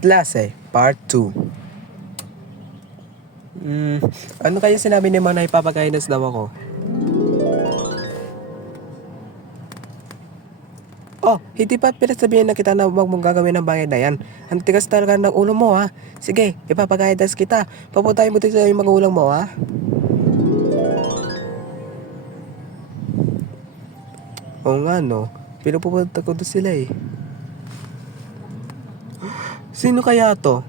Klase, Part 2. Ano kaya sinabi ni Mama na ipapakainas daw ako? Oh, hindi pa pinasabihan na kita na huwag mong gagawin ng bayad na yan. Ang tigas talaga ng ulo mo ha. Sige, ipapakainas kita. Papuntahin mo dito sa yung magulang mo ha. Oo nga no, pinupunta ko doon sila eh. Sino kaya to?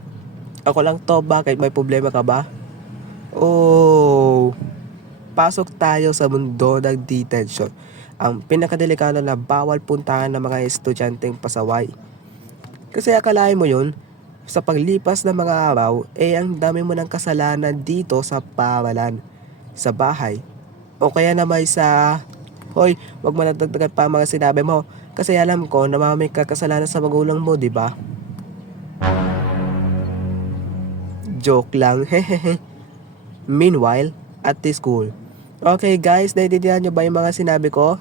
Ako lang to, bakit? May problema ka ba? Oh, pasok tayo sa mundo ng detention. Ang pinakadelikado na bawal puntahan ng mga estudyanteng pasaway. Kasi akalain mo yun, sa paglipas ng mga araw, ang dami mo ng kasalanan dito sa paaralan, sa bahay. O kaya naman sa, hoy, wag mo nadagdagan pa ang mga sinabi mo. Kasi alam ko na may kakasalanan sa magulang mo, di ba? Joke lang, hehehe. Meanwhile, at the school. Okay guys, naiintindihan nyo ba yung mga sinabi ko?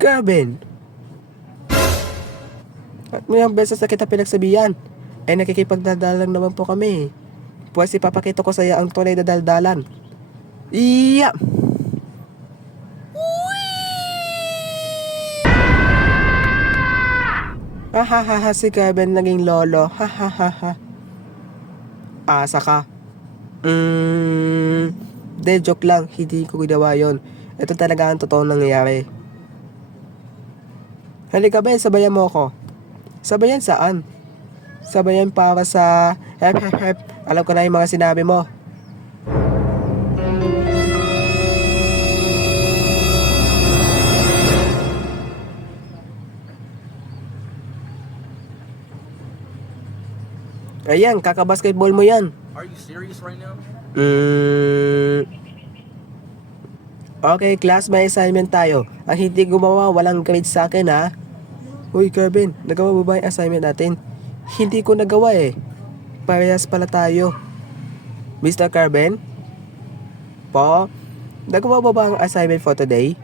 Kevin! At mayang beses na kita pinagsabihan, nakikipagdadalang naman po kami. Pues ipapakita ko sa iyo ang tunay na daldalan. Iya! Hahaha, si Kevin naging lolo. Hahaha. Asa ka? De joke lang, hindi ko ginawa yon. Ito talaga ang totoong nangyayari. Halika ba, sabayan mo ako. Sabayan saan? Sabayan para sa hep hep hep. Alam ko na yung mga sinabi mo. Ayan, kakabasketball mo yan. Are you serious right now? Okay, class, may assignment tayo. Ang hindi gumawa, walang grade sa akin ha. Uy, Kevin, nagawa mo ba yung assignment natin? Hindi ko nagawa eh. Parehas pala tayo. Mr. Kevin? Po? Nagawa mo ba ang assignment for today?